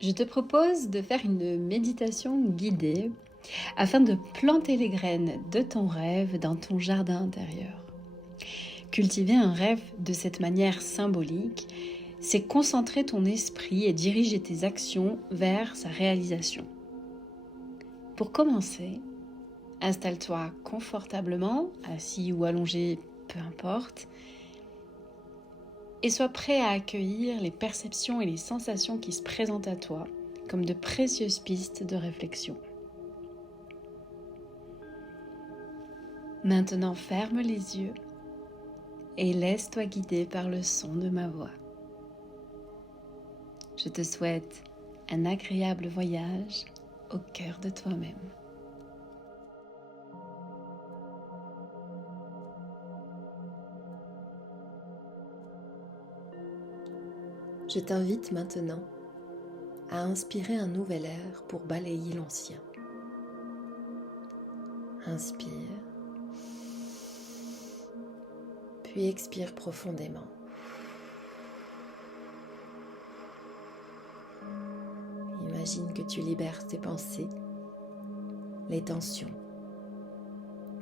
Je te propose de faire une méditation guidée afin de planter les graines de ton rêve dans ton jardin intérieur. Cultiver un rêve de cette manière symbolique, c'est concentrer ton esprit et diriger tes actions vers sa réalisation. Pour commencer, installe-toi confortablement, assis ou allongé, peu importe, et sois prêt à accueillir les perceptions et les sensations qui se présentent à toi comme de précieuses pistes de réflexion. Maintenant, ferme les yeux et laisse-toi guider par le son de ma voix. Je te souhaite un agréable voyage au cœur de toi-même. Je t'invite maintenant à inspirer un nouvel air pour balayer l'ancien. Inspire, puis expire profondément. Imagine que tu libères tes pensées, les tensions,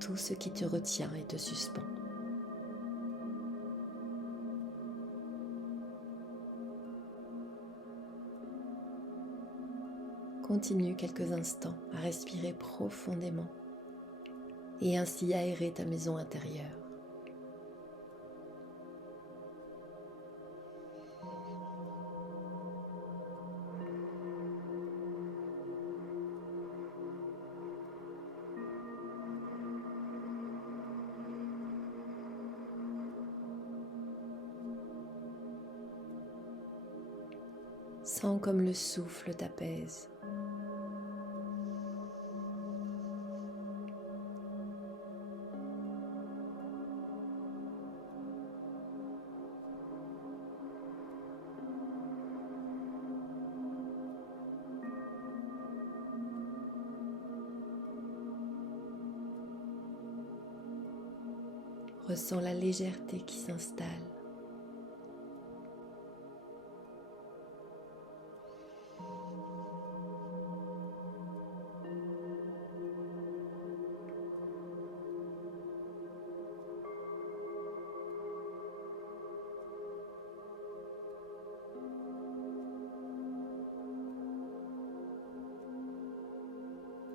tout ce qui te retient et te suspend. Continue quelques instants à respirer profondément et ainsi aérer ta maison intérieure. Sens comme le souffle t'apaise. Ressens la légèreté qui s'installe.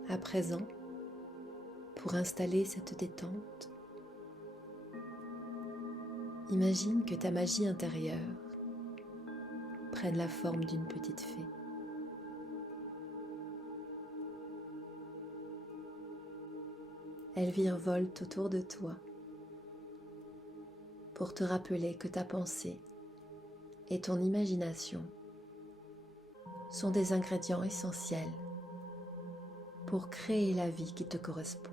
À présent, pour installer cette détente, imagine que ta magie intérieure prenne la forme d'une petite fée. Elle virevolte autour de toi pour te rappeler que ta pensée et ton imagination sont des ingrédients essentiels pour créer la vie qui te correspond.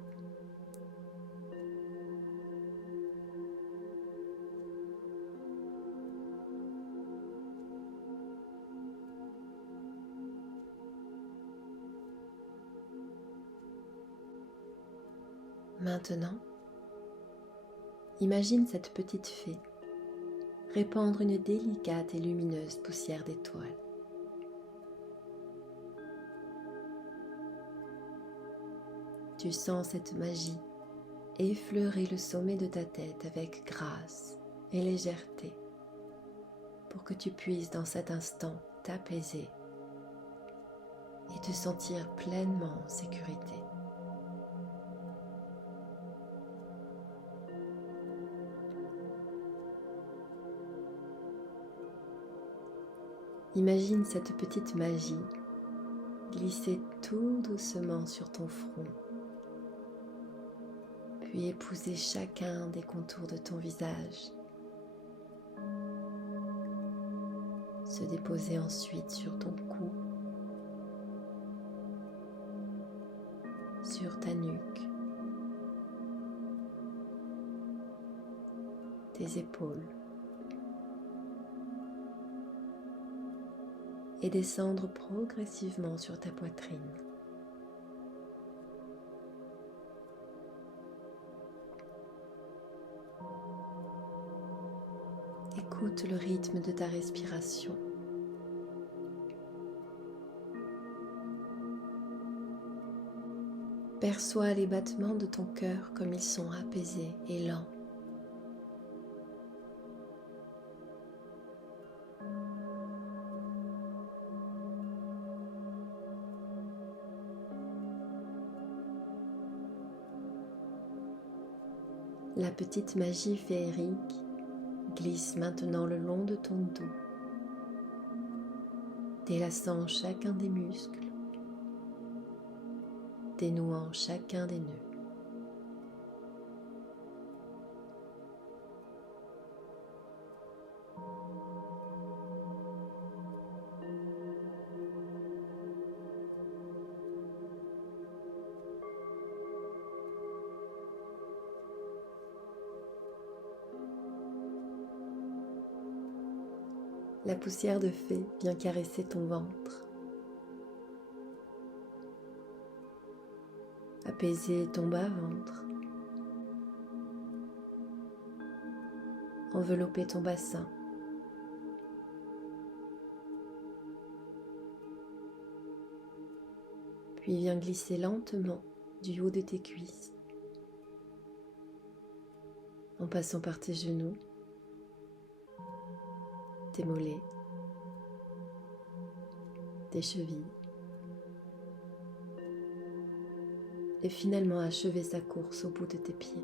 Maintenant, imagine cette petite fée répandre une délicate et lumineuse poussière d'étoiles. Tu sens cette magie effleurer le sommet de ta tête avec grâce et légèreté pour que tu puisses dans cet instant t'apaiser et te sentir pleinement en sécurité. Imagine cette petite magie glisser tout doucement sur ton front, puis épouser chacun des contours de ton visage, se déposer ensuite sur ton cou, sur ta nuque, tes épaules, et descendre progressivement sur ta poitrine. Écoute le rythme de ta respiration. Perçois les battements de ton cœur comme ils sont apaisés et lents. La petite magie féerique glisse maintenant le long de ton dos, délaçant chacun des muscles, dénouant chacun des nœuds. La poussière de fée vient caresser ton ventre, apaiser ton bas-ventre, envelopper ton bassin. Puis vient glisser lentement du haut de tes cuisses, en passant par tes genoux, tes mollets, tes chevilles, et finalement achever sa course au bout de tes pieds.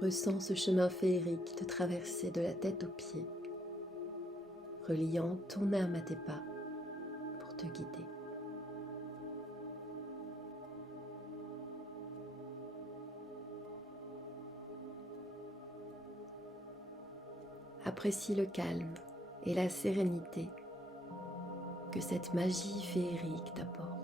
Ressens ce chemin féerique te traverser de la tête aux pieds, reliant ton âme à tes pas pour te guider. Apprécie le calme et la sérénité que cette magie féerique t'apporte.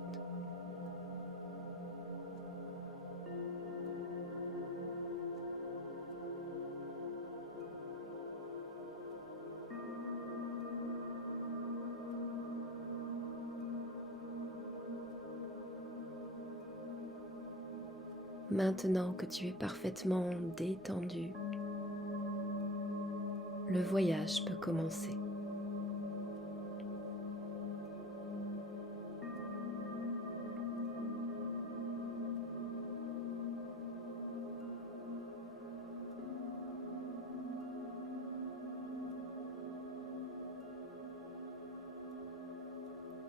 Maintenant que tu es parfaitement détendu, le voyage peut commencer.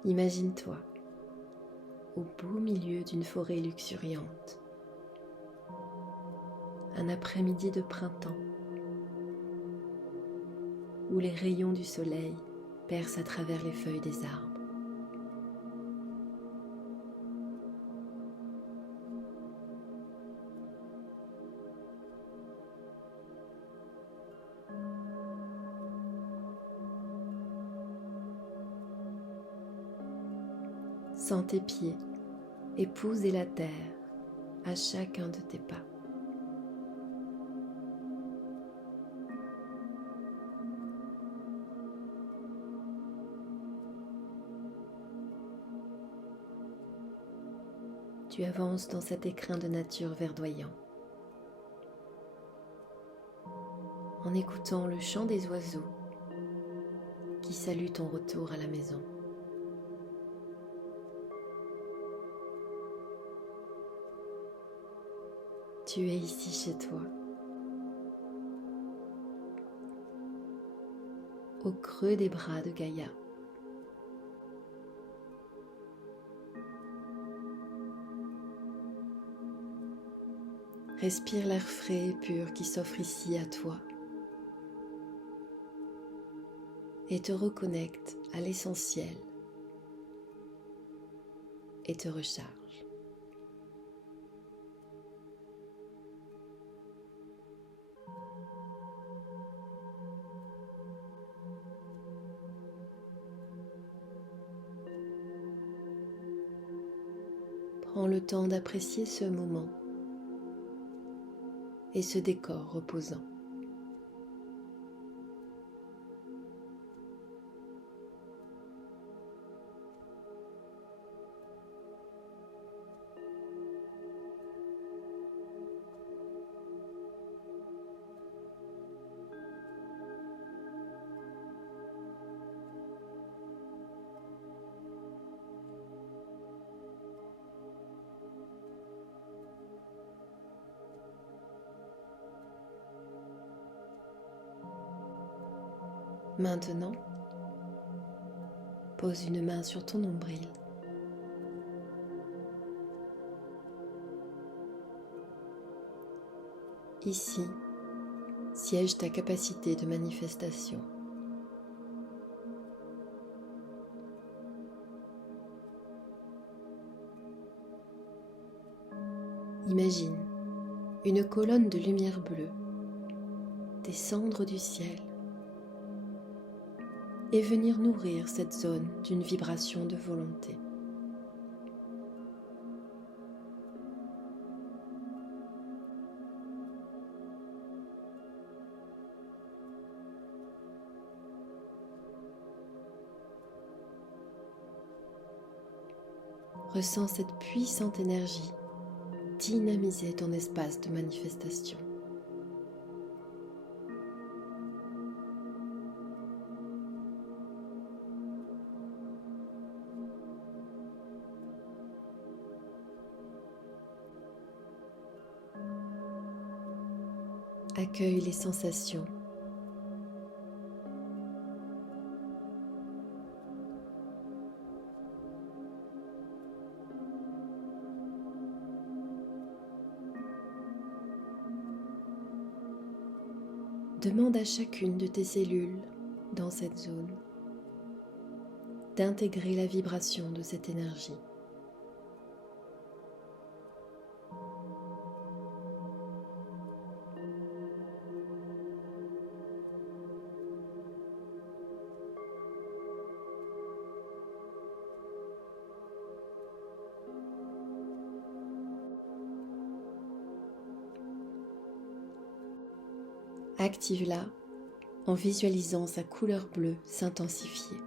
Imagine-toi au beau milieu d'une forêt luxuriante, un après-midi de printemps, où les rayons du soleil percent à travers les feuilles des arbres. Sens tes pieds épouser la terre à chacun de tes pas. Tu avances dans cet écrin de nature verdoyant, en écoutant le chant des oiseaux qui saluent ton retour à la maison. Tu es ici chez toi, au creux des bras de Gaïa. Respire l'air frais et pur qui s'offre ici à toi et te reconnecte à l'essentiel et te recharge. Prends le temps d'apprécier ce moment et ce décor reposant. Maintenant, pose une main sur ton nombril. Ici, siège ta capacité de manifestation. Imagine une colonne de lumière bleue descendre du ciel et venir nourrir cette zone d'une vibration de volonté. Ressens cette puissante énergie dynamiser ton espace de manifestation. Accueille les sensations. Demande à chacune de tes cellules dans cette zone d'intégrer la vibration de cette énergie. Active-la en visualisant sa couleur bleue s'intensifier.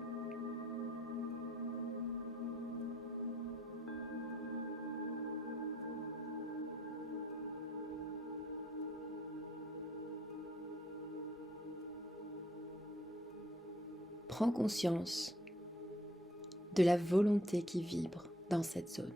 Prends conscience de la volonté qui vibre dans cette zone.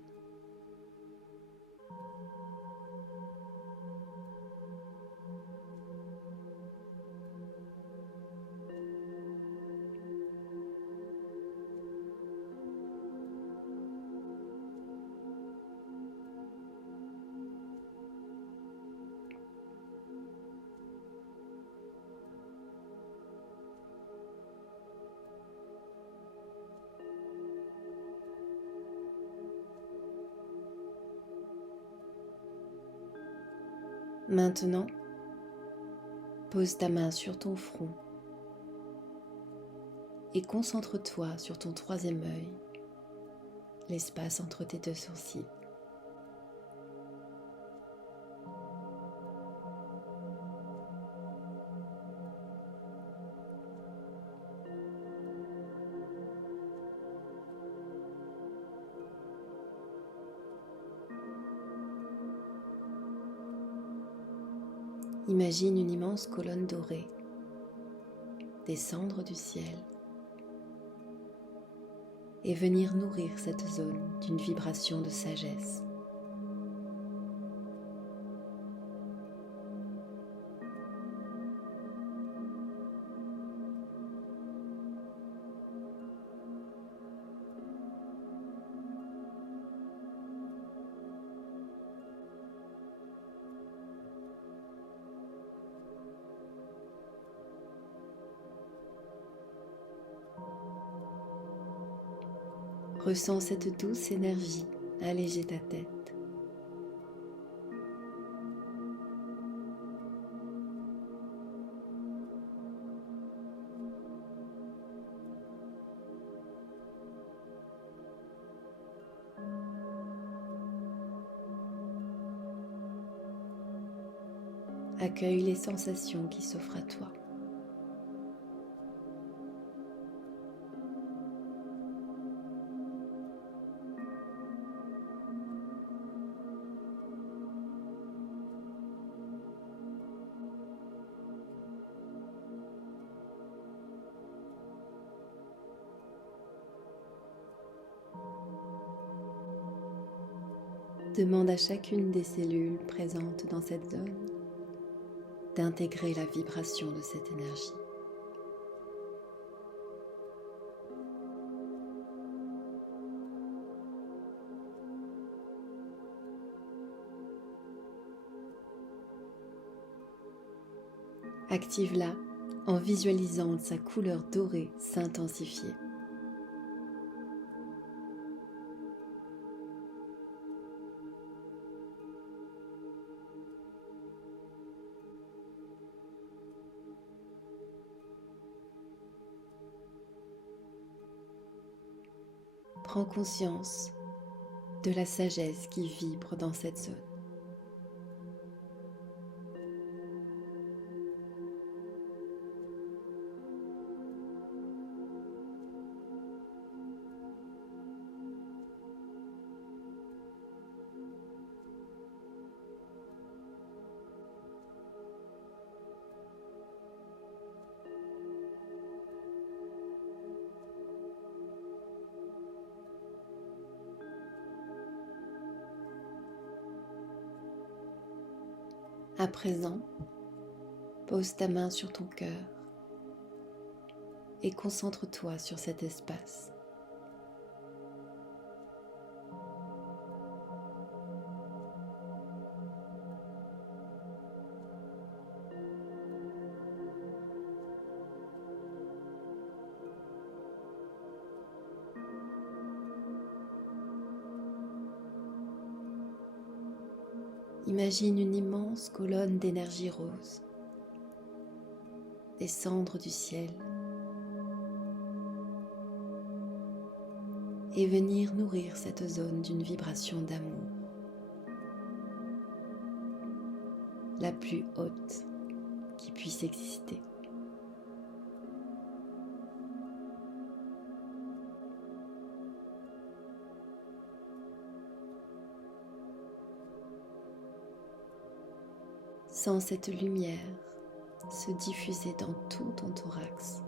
Maintenant, pose ta main sur ton front et concentre-toi sur ton troisième œil, l'espace entre tes deux sourcils. Imagine une immense colonne dorée descendre du ciel et venir nourrir cette zone d'une vibration de sagesse. Ressens cette douce énergie alléger ta tête. Accueille les sensations qui s'offrent à toi. Demande à chacune des cellules présentes dans cette zone d'intégrer la vibration de cette énergie. Active-la en visualisant sa couleur dorée s'intensifier. Prends conscience de la sagesse qui vibre dans cette zone. À présent, pose ta main sur ton cœur et concentre-toi sur cet espace. Imagine une immense colonne d'énergie rose descendre du ciel et venir nourrir cette zone d'une vibration d'amour, la plus haute qui puisse exister. Sens cette lumière se diffuser dans tout ton thorax.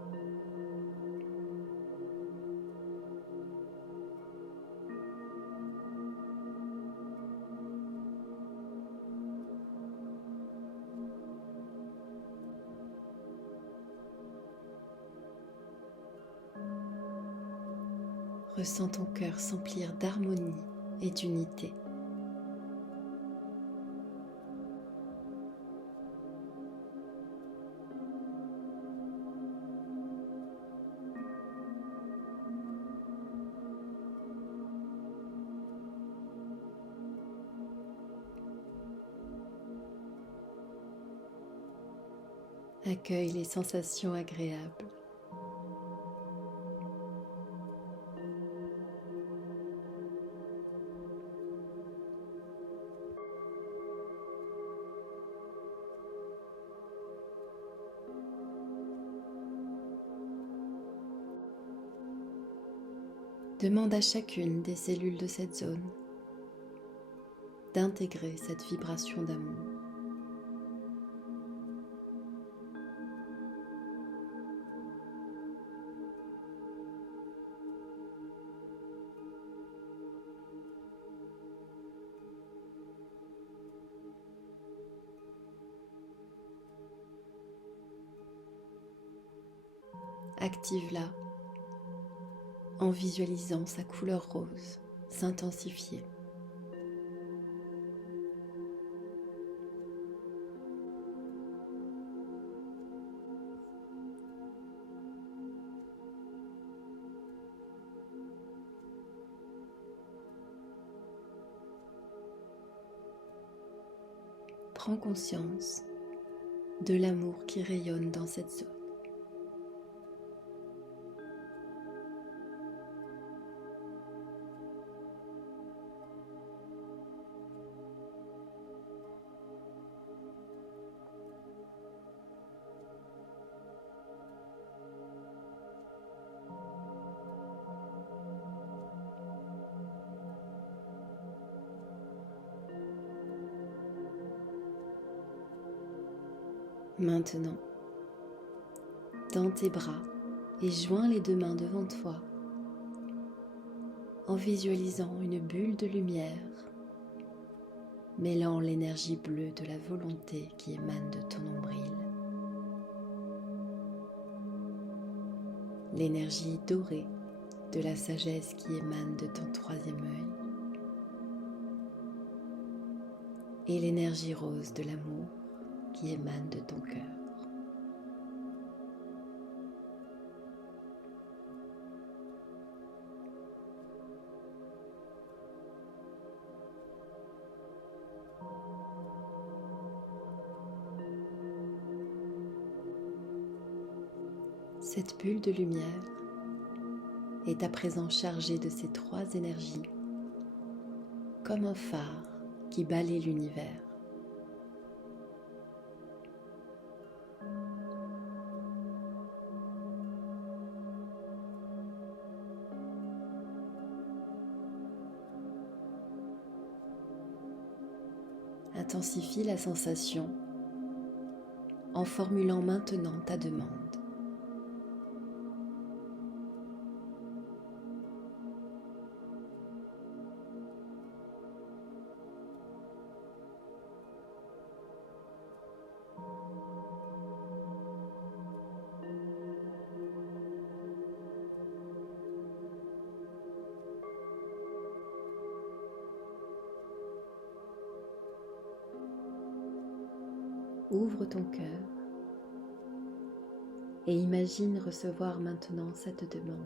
Ressens ton cœur s'emplir d'harmonie et d'unité. Accueille les sensations agréables. Demande à chacune des cellules de cette zone d'intégrer cette vibration d'amour. Active-la en visualisant sa couleur rose s'intensifier. Prends conscience de l'amour qui rayonne dans cette zone. Maintenant, tends tes bras et joins les deux mains devant toi en visualisant une bulle de lumière mêlant l'énergie bleue de la volonté qui émane de ton nombril, l'énergie dorée de la sagesse qui émane de ton troisième œil et l'énergie rose de l'amour qui émane de ton cœur. Cette bulle de lumière est à présent chargée de ces 3 énergies, comme un phare qui balaie l'univers. Intensifie la sensation en formulant maintenant ta demande. Ouvre ton cœur et imagine recevoir maintenant cette demande.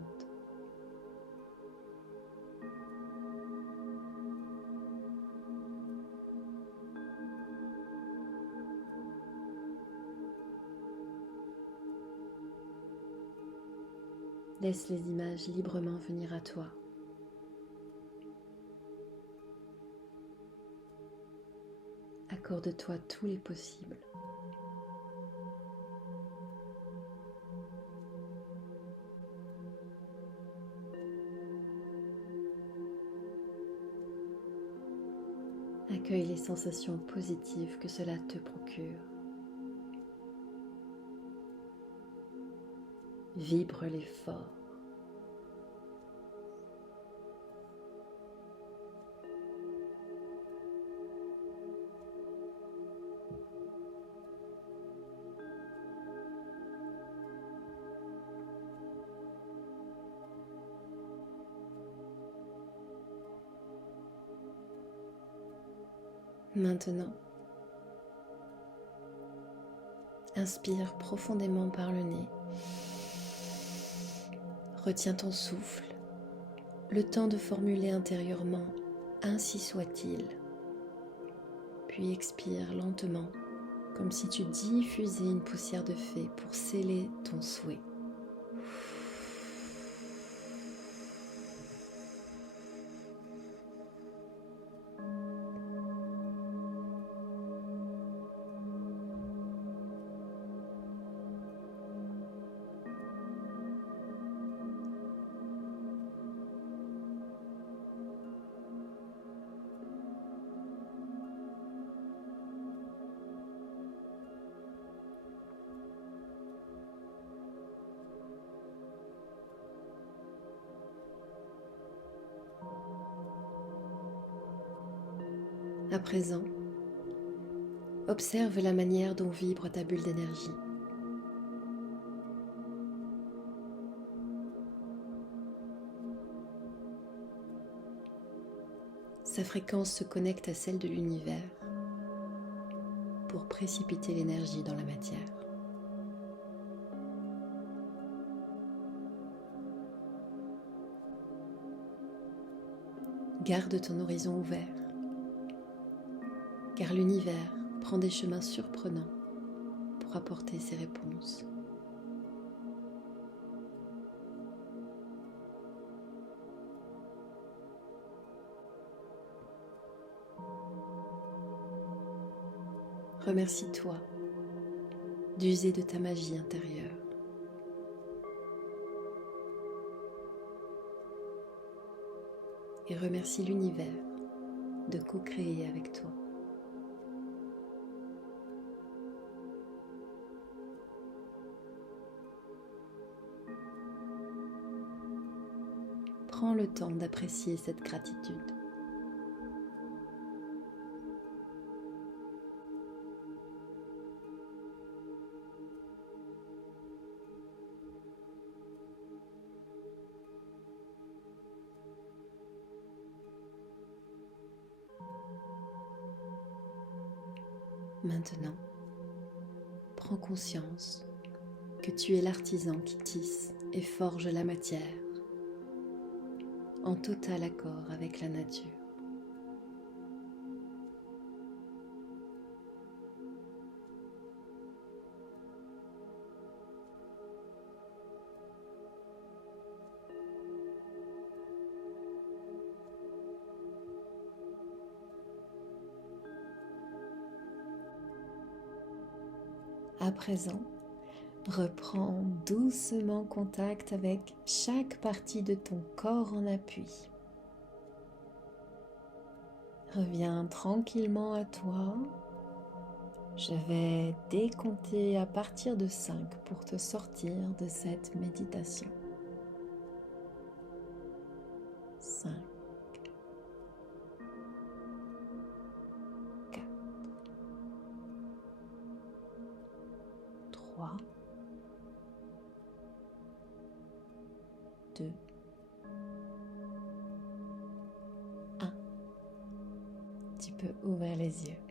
Laisse les images librement venir à toi. Accorde-toi tous les possibles. Accueille les sensations positives que cela te procure. Vibre-les fort. Maintenant, inspire profondément par le nez. Retiens ton souffle, le temps de formuler intérieurement « Ainsi soit-il ». Puis expire lentement, comme si tu diffusais une poussière de fée pour sceller ton souhait. À présent, observe la manière dont vibre ta bulle d'énergie. Sa fréquence se connecte à celle de l'univers pour précipiter l'énergie dans la matière. Garde ton horizon ouvert, car l'univers prend des chemins surprenants pour apporter ses réponses. Remercie-toi d'user de ta magie intérieure. Et remercie l'univers de co-créer avec toi. Prends le temps d'apprécier cette gratitude. Maintenant, prends conscience que tu es l'artisan qui tisse et forge la matière en total accord avec la nature. À présent, reprends doucement contact avec chaque partie de ton corps en appui. Reviens tranquillement à toi. Je vais décompter à partir de 5 pour te sortir de cette méditation. 5, 4, 3, 2, 1. Tu peux ouvrir les yeux.